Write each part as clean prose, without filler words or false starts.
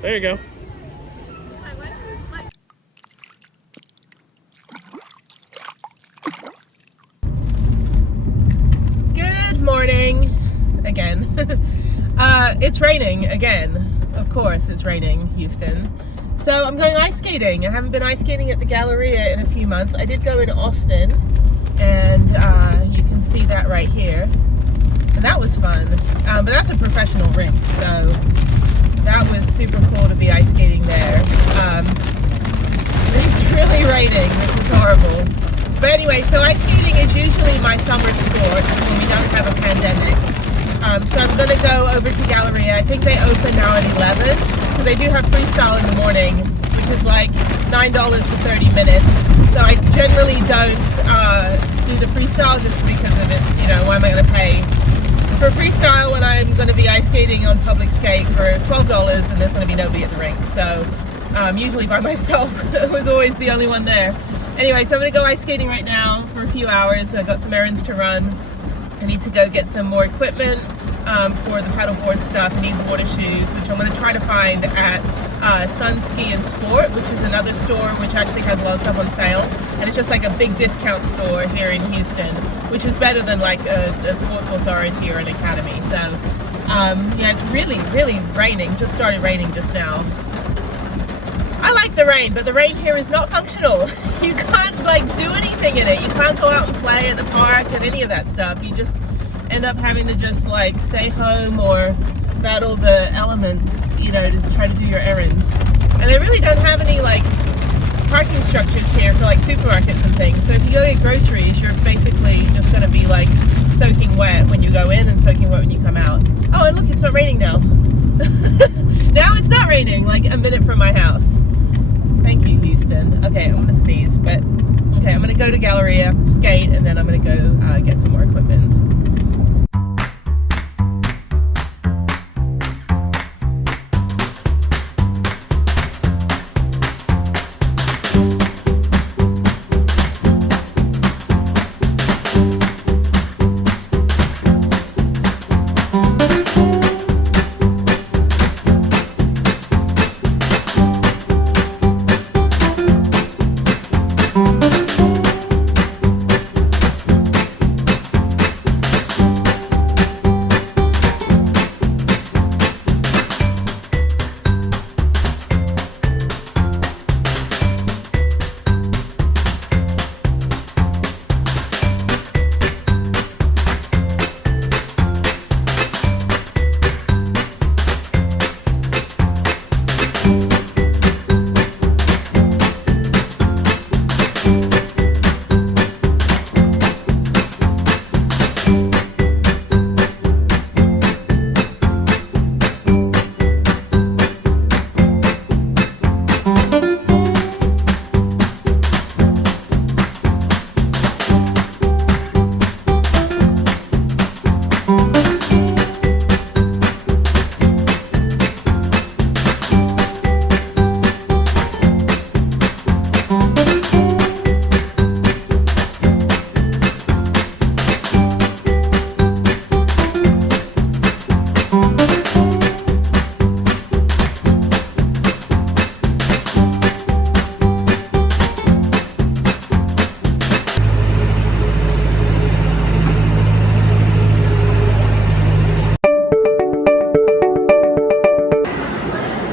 There you go. Good morning again. It's raining again. Of course it's raining, Houston. So I'm going ice skating. I haven't been ice skating at the Galleria in a few months. I did go in Austin, and you can see that right here. And that was fun. But that's a professional rink, so that was super cool to be ice skating there. It's really raining, which is horrible. But anyway, so ice skating is usually my summer sport when we don't have a pandemic. So I'm going to go over to Galleria. I think they open now at 11, because they do have freestyle in the morning, which is like $9 for 30 minutes. So I generally don't do the freestyle just because of it. You know, why am I going to pay for freestyle when I'm going to be ice skating on public skate for $12 and there's going to be nobody at the rink? So usually by myself. I was always the only one there. Anyway, so I'm going to go ice skating right now for a few hours. I've got some errands to run. I need to go get some more equipment for the paddleboard stuff. I need water shoes, which I'm going to try to find at Sun Ski and Sport, which is another store which actually has a lot of stuff on sale. And it's just like a big discount store here in Houston, which is better than like a Sports Authority or an Academy. So yeah, it's really, really raining. Just started raining just now. I like the rain, but the rain here is not functional. You can't like do anything in it. You can't go out and play at the park and any of that stuff. You just end up having to just like stay home or battle the elements, you know, to try to do your errands. And they really don't have any like parking structures here for like supermarkets and things. So if you go get groceries, you're basically just going to be like soaking wet when you go in and soaking wet when you come out. Oh, and look, it's not raining now. Now it's not raining, like a minute from my house. Thank you, Houston. Okay, I'm gonna sneeze, but okay, I'm gonna go to Galleria, skate, and then I'm gonna go get some more equipment.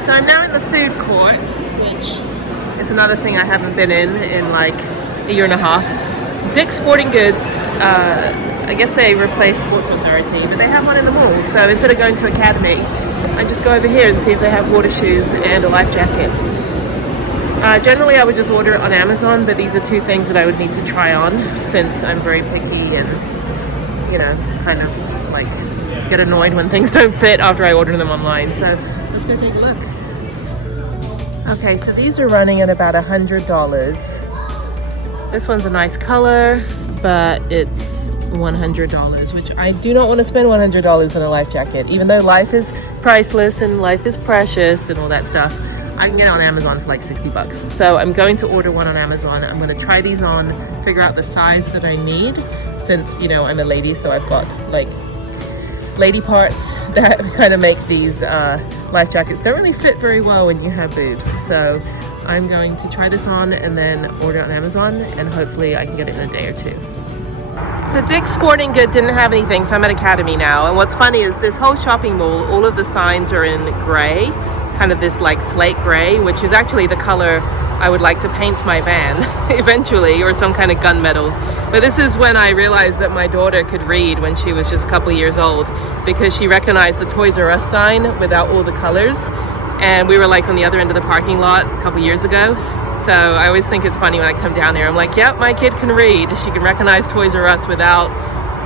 So I'm now in the food court, which is another thing I haven't been in like a year and a half. Dick's Sporting Goods, I guess they replaced Sports Authority, but they have one in the mall. So instead of going to Academy, I just go over here and see if they have water shoes and a life jacket. Generally I would just order it on Amazon, but these are two things that I would need to try on since I'm very picky and, you know, kind of like get annoyed when things don't fit after I order them online. So let's go take a look. Okay, so these are running at about $100. This one's a nice color, but it's $100, which I do not want to spend $100 on a life jacket, even though life is priceless and life is precious and all that stuff. I can get it on Amazon for like 60 bucks. So I'm going to order one on Amazon. I'm going to try these on, figure out the size that I need, since, you know, I'm a lady, so I've got like lady parts that kind of make these life jackets don't really fit very well when you have boobs. So I'm going to try this on and then order it on Amazon, and hopefully I can get it in a day or two. So Dick's Sporting Good didn't have anything, so I'm at Academy now. And what's funny is this whole shopping mall, all of the signs are in gray, kind of this like slate gray, which is actually the color I would like to paint my van eventually, or some kind of gunmetal. But this is when I realized that my daughter could read when she was just a couple years old, because she recognized the Toys R Us sign without all the colors. And we were like on the other end of the parking lot a couple years ago. So I always think it's funny when I come down here. I'm like, yep, my kid can read. She can recognize Toys R Us without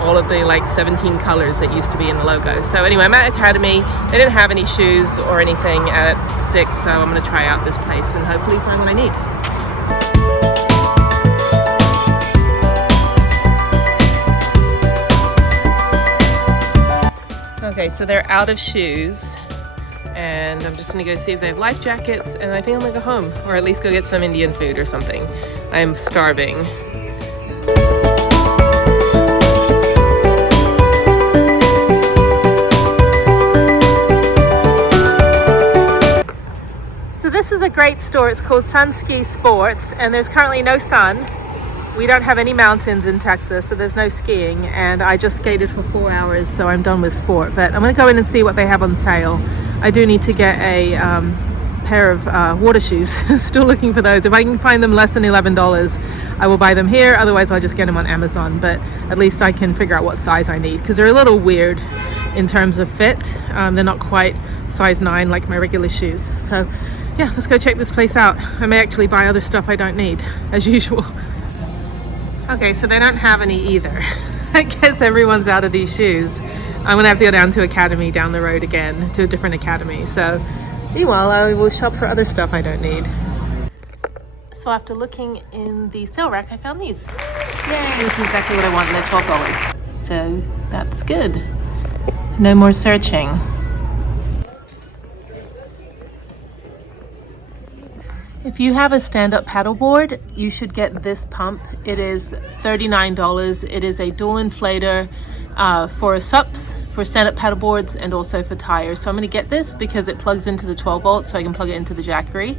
all of the like 17 colors that used to be in the logo. So anyway, I'm at Academy. They didn't have any shoes or anything at Dick's, so I'm gonna try out this place and hopefully find what I need. Okay, so they're out of shoes. And I'm just gonna go see if they have life jackets, and I think I'm gonna go home, or at least go get some Indian food or something. I'm starving. So this is a great store. It's called Sunski Sports, and there's currently no sun. We don't have any mountains in Texas, so there's no skiing, and I just skated for 4 hours, so I'm done with sport. But I'm gonna go in and see what they have on sale. I do need to get a pair of water shoes. Still looking for those. If I can find them less than $11, I will buy them here. Otherwise, I'll just get them on Amazon. But at least I can figure out what size I need, because they're a little weird in terms of fit. They're not quite size 9 like my regular shoes. So yeah, let's go check this place out. I may actually buy other stuff I don't need, as usual. Okay, so they don't have any either. I guess everyone's out of these shoes. I'm gonna have to go down to Academy down the road again, to a different Academy. So meanwhile, I will shop for other stuff I don't need. So after looking in the sale rack, I found these. Yay, this is exactly what I want, and they're $12. So that's good. No more searching. If you have a stand-up paddleboard, you should get this pump. It is $39. It is a dual inflator for SUPs, for stand-up paddleboards, and also for tires. So I'm going to get this because it plugs into the 12 volts, so I can plug it into the Jackery.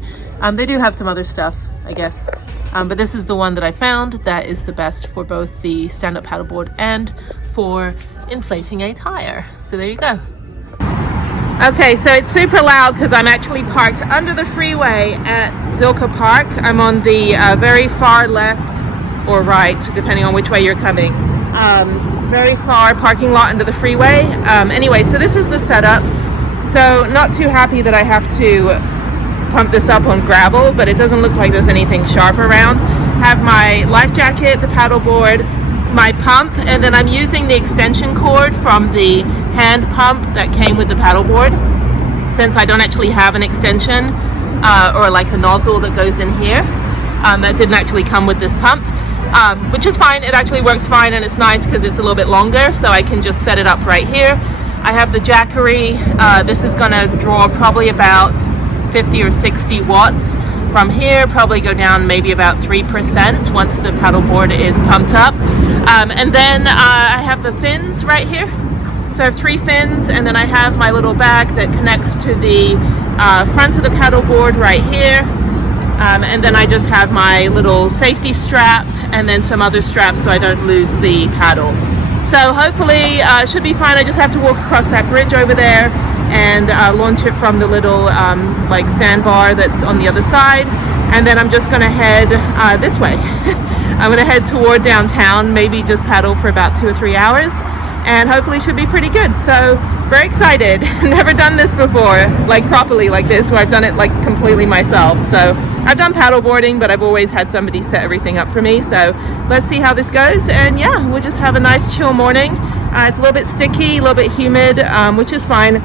They do have some other stuff, I guess, but this is the one that I found that is the best for both the stand-up paddleboard and for inflating a tire. So there you go. Okay, so it's super loud because I'm actually parked under the freeway at Zilka Park. I'm on the very far left or right, depending on which way you're coming. Very far parking lot under the freeway. Anyway, so this is the setup. So not too happy that I have to pump this up on gravel, but it doesn't look like there's anything sharp around. Have my life jacket, the paddleboard, my pump, and then I'm using the extension cord from the hand pump that came with the paddleboard, since I don't actually have an extension or like a nozzle that goes in here. That didn't actually come with this pump, which is fine. It actually works fine, and it's nice because it's a little bit longer, so I can just set it up right here. I have the Jackery. This is gonna draw probably about 50 or 60 watts from here, probably go down maybe about 3% once the paddleboard is pumped up. And then I have the fins right here. So I have 3 fins, and then I have my little bag that connects to the front of the paddleboard right here. And then I just have my little safety strap and then some other straps so I don't lose the paddle. So hopefully it should be fine. I just have to walk across that bridge over there and launch it from the little like sandbar that's on the other side. And then I'm just gonna head this way. I'm gonna head toward downtown, maybe just paddle for about 2 or 3 hours, and hopefully should be pretty good. So very excited. Never done this before, like properly like this, where I've done it like completely myself. So I've done paddleboarding, but I've always had somebody set everything up for me. So let's see how this goes, and yeah, we'll just have a nice chill morning. It's a little bit sticky, a little bit humid, which is fine.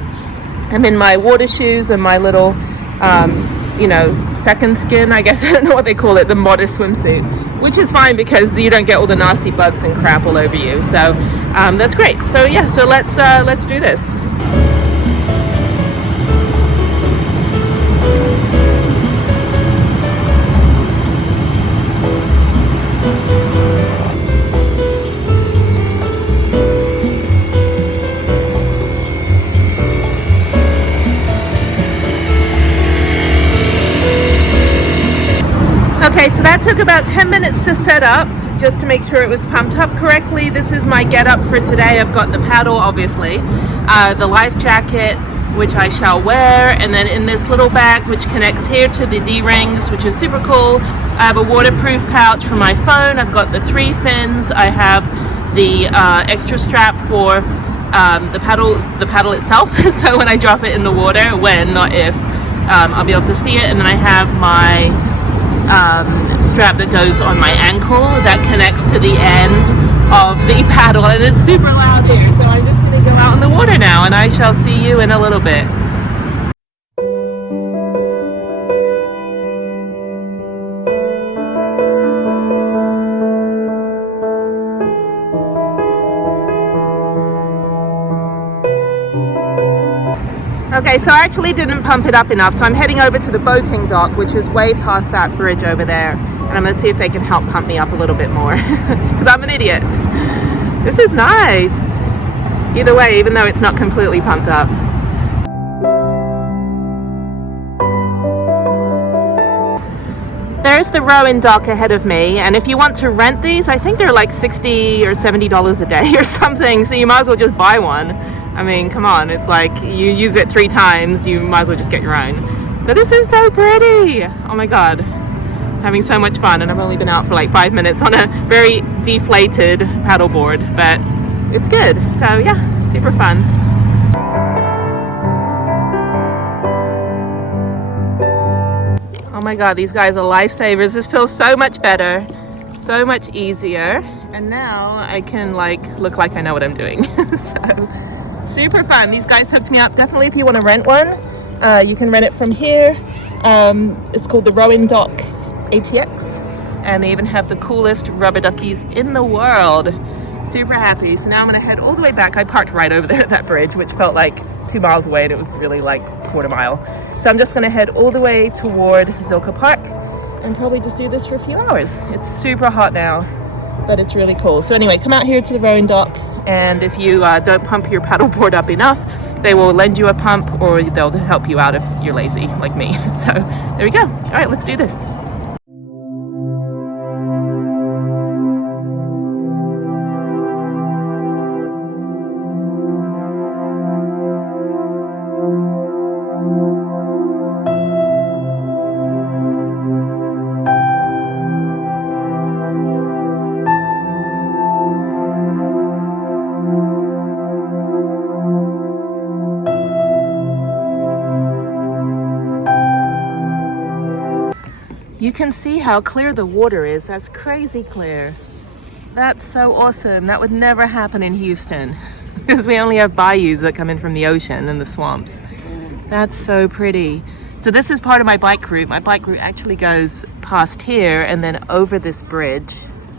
I'm in my water shoes and my little you know, second skin, I guess. I don't know what they call it, the modest swimsuit, which is fine because you don't get all the nasty bugs and crap all over you. So that's great. So yeah, so let's do this. Okay, so that took about 10 minutes to set up, just to make sure it was pumped up correctly. This is my get up for today. I've got the paddle, obviously, the life jacket, which I shall wear, and then in this little bag, which connects here to the D-rings, which is super cool, I have a waterproof pouch for my phone. I've got the 3 fins. I have the extra strap for the paddle itself, so when I drop it in the water, when, not if, I'll be able to see it. And then I have my strap that goes on my ankle that connects to the end of the paddle, and it's super loud here, so I'm just going to go out in the water now, and I shall see you in a little bit. Okay, so I actually didn't pump it up enough, so I'm heading over to the boating dock, which is way past that bridge over there, and I'm going to see if they can help pump me up a little bit more, because I'm an idiot. This is nice. Either way, even though it's not completely pumped up. There's the rowing dock ahead of me, and if you want to rent these, I think they're like $60 or $70 a day or something, so you might as well just buy one. I mean, come on, it's like you use it 3 times, you might as well just get your own. But this is so pretty. Oh my God, having so much fun, and I've only been out for like 5 minutes on a very deflated paddleboard, but it's good. So yeah, super fun. Oh my God, these guys are lifesavers. This feels so much better, so much easier, and now I can like look like I know what I'm doing. So super fun. These guys hooked me up. Definitely, if you want to rent one, you can rent it from here. It's called the Rowing Dock ATX, and they even have the coolest rubber duckies in the world. Super happy. So now I'm going to head all the way back. I parked right over there at that bridge, which felt like 2 miles away, and it was really like quarter mile. So I'm just going to head all the way toward Zilker Park and probably just do this for a few hours. It's super hot now, but it's really cool. So anyway, come out here to the rowing dock, and if you don't pump your paddleboard up enough, they will lend you a pump, or they'll help you out if you're lazy like me. So there we go. All right, let's do this. You can see how clear the water is. That's crazy clear. That's so awesome. That would never happen in Houston because we only have bayous that come in from the ocean and the swamps. That's so pretty. So this is part of my bike route. My bike route actually goes past here and then over this bridge,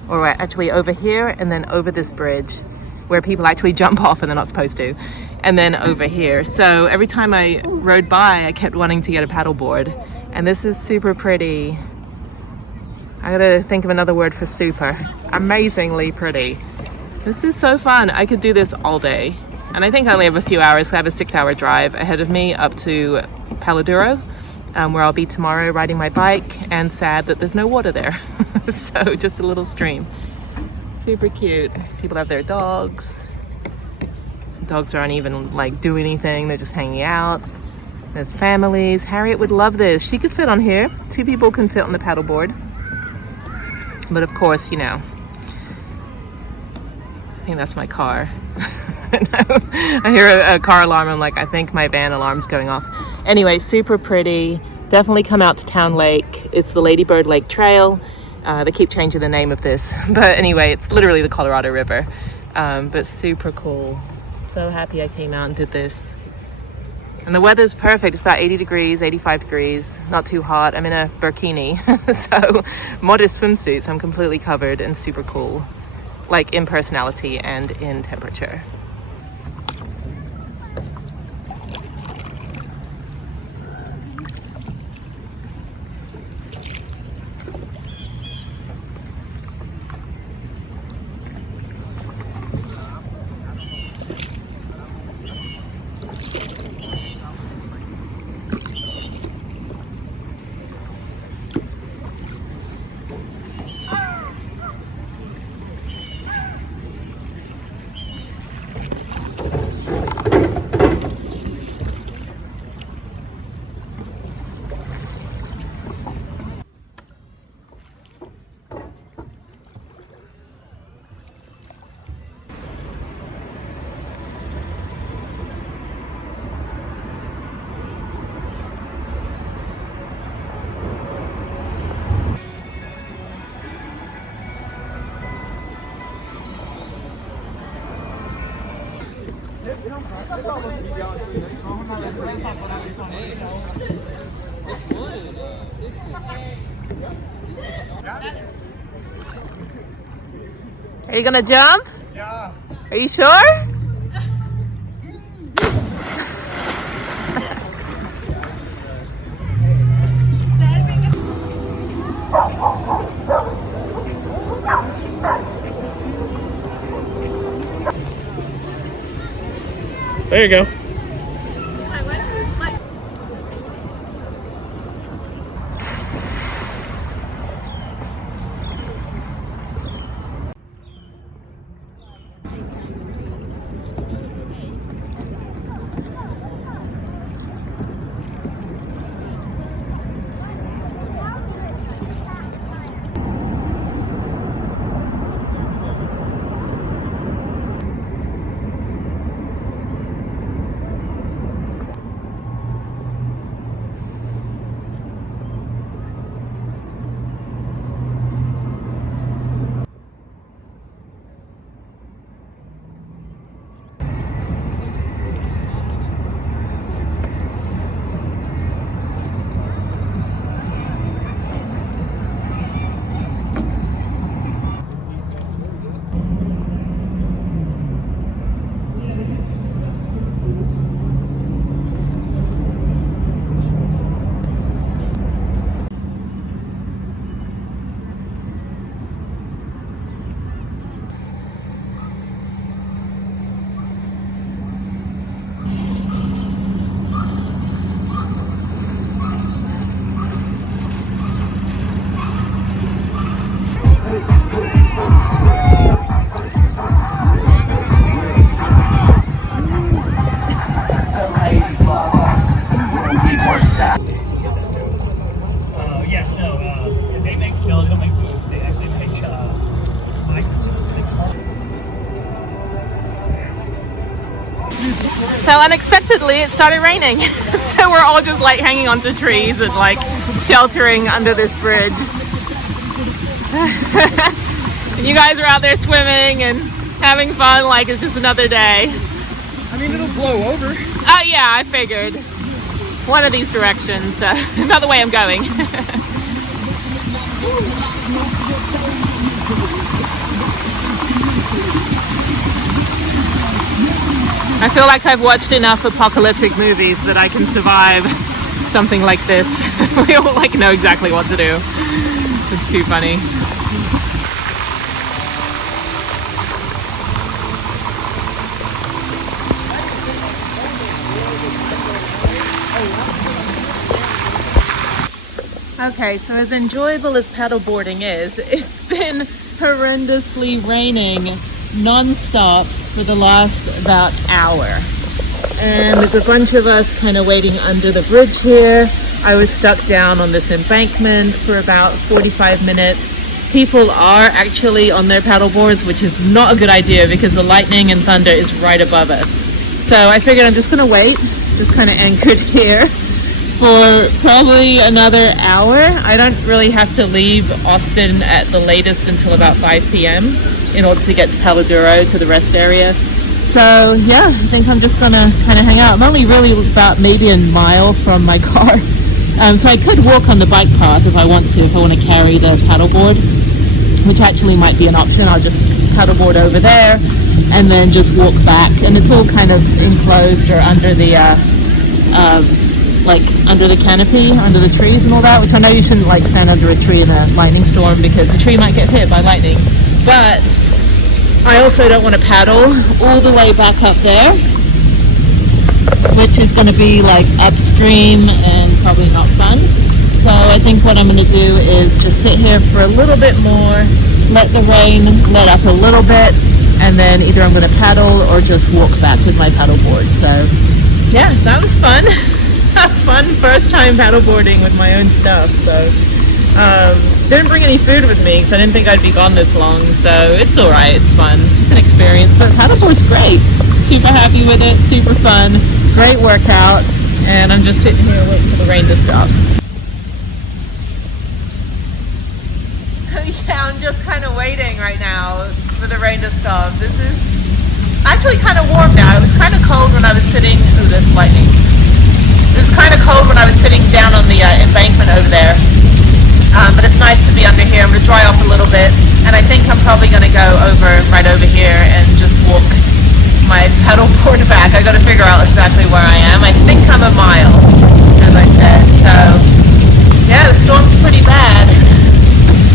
or actually over here and then over this bridge where people actually jump off and they're not supposed to, and then over here. So every time I rode by, I kept wanting to get a paddleboard, and this is super pretty. I gotta think of another word for super. Amazingly pretty. This is so fun. I could do this all day. And I think I only have a few hours, so I have a 6-hour drive ahead of me up to Paladuro, where I'll be tomorrow riding my bike, and sad that there's no water there. So just a little stream. Super cute. People have their dogs. Dogs aren't even like doing anything, they're just hanging out. There's families. Harriette would love this. She could fit on here. 2 people can fit on the paddleboard. But of course, you know, I think that's my car. I hear a car alarm. I'm like, I think my van alarm's going off. Anyway, super pretty. Definitely come out to Town Lake. It's the Lady Bird Lake Trail. They keep changing the name of this. But anyway, it's literally the Colorado River. But super cool. So happy I came out and did this. And the weather's perfect. It's about 80 degrees, 85 degrees, not too hot. I'm in a burkini, so modest swimsuit, so I'm completely covered and super cool, like in personality and in temperature. Are you gonna jump? Yeah. Are you sure? There you go. Yes, no, they make, no, they don't make boobs, they actually make microchips, make small. So unexpectedly it started raining. So we're all just like hanging onto trees and like sheltering under this bridge. And you guys are out there swimming and having fun like it's just another day. I mean, it'll blow over. Oh yeah, I figured. One of these directions, not the way I'm going. I feel like I've watched enough apocalyptic movies that I can survive something like this. We all like know exactly what to do. It's too funny. Okay, so as enjoyable as paddleboarding is, it's been horrendously raining non-stop for the last about hour. And there's a bunch of us kind of waiting under the bridge here. I was stuck down on this embankment for about 45 minutes. People are actually on their paddleboards, which is not a good idea because the lightning and thunder is right above us. So I figured I'm just gonna wait, just kind of anchored here for probably another hour. I don't really have to leave Austin at the latest until about 5 p.m. in order to get to Palo Duro, to the rest area. So yeah, I think I'm just gonna kind of hang out. I'm only really about maybe a mile from my car. So I could walk on the bike path if I want to, if I want to carry the paddleboard, which actually might be an option. I'll just paddleboard over there and then just walk back. And it's all kind of enclosed or under the like under the canopy, under the trees and all that, which I know you shouldn't like stand under a tree in a lightning storm because the tree might get hit by lightning. But I also don't want to paddle all the way back up there, which is going to be like upstream and probably not fun. So I think what I'm going to do is just sit here for a little bit more, let the rain let up a little bit, and then either I'm going to paddle or just walk back with my paddleboard. So yeah, that was fun. Fun first time paddleboarding with my own stuff. So didn't bring any food with me because I didn't think I'd be gone this long. So it's all right. It's fun. It's an experience. But paddleboard's great. Super happy with it. Super fun. Great workout. And I'm just sitting here waiting for the rain to stop. So yeah, I'm just kind of waiting right now for the rain to stop. This is actually kind of warm now. It was kind of cold when I was sitting. Ooh, there's lightning. It was kind of cold when I was sitting down on the embankment over there. But it's nice to be under here. I'm going to dry off a little bit, and I think I'm probably going to go right over here and just walk my paddleboard back. I got to figure out exactly where I am. I think I'm a mile, as I said. So yeah, the storm's pretty bad.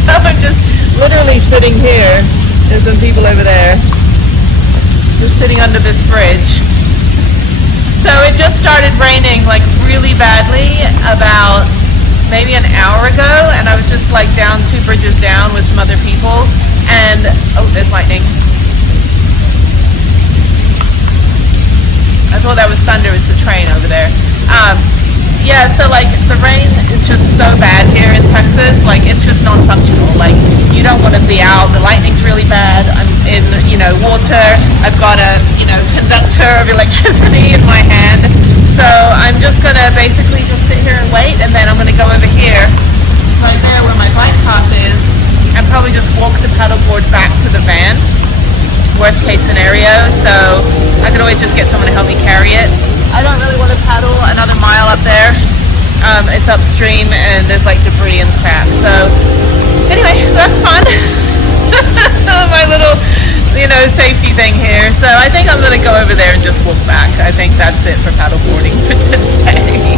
So I'm just literally sitting here. There's some people over there, just sitting under this bridge. So it just started raining like really badly about maybe an hour ago, and I was just like down 2 bridges down with some other people, and oh, there's lightning. I thought that was thunder. It's a train over there. Yeah, so like the rain is just so bad here in Texas. Like it's just non-functional. Like you don't want to be out. The lightning's really bad. I'm in, water. I've got a, conductor of electricity in my hand. So I'm just gonna basically just sit here and wait, and then I'm gonna go over here, right there where my bike path is, and probably just walk the paddleboard back to the van. Worst case scenario. So I could always just get someone to help me carry it. I don't really want to paddle another mile up there. It's upstream and there's like debris and crap. So anyway, so that's fun. My little, safety thing here. So I think I'm going to go over there and just walk back. I think that's it for paddleboarding for today.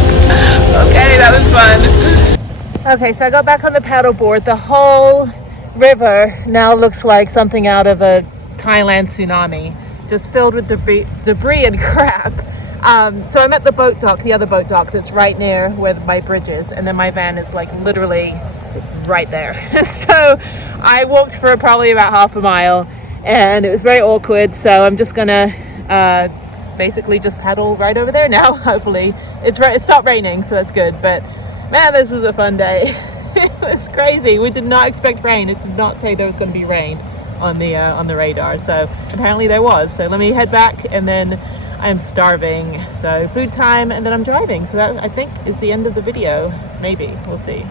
Okay, that was fun. Okay, so I got back on the paddleboard. The whole river now looks like something out of a Thailand tsunami, just filled with debris and crap. So I'm at the boat dock, the other boat dock that's right near where my bridge is, and then my van is like literally right there. So I walked for probably about half a mile, and it was very awkward. So I'm just gonna basically just paddle right over there now. Hopefully it stopped raining, so that's good. But man, this was a fun day. It was crazy. We did not expect rain. It did not say there was going to be rain on the radar, so apparently there was. So let me head back, and then I am starving, so food time, and then I'm driving. So that I think is the end of the video. Maybe, we'll see.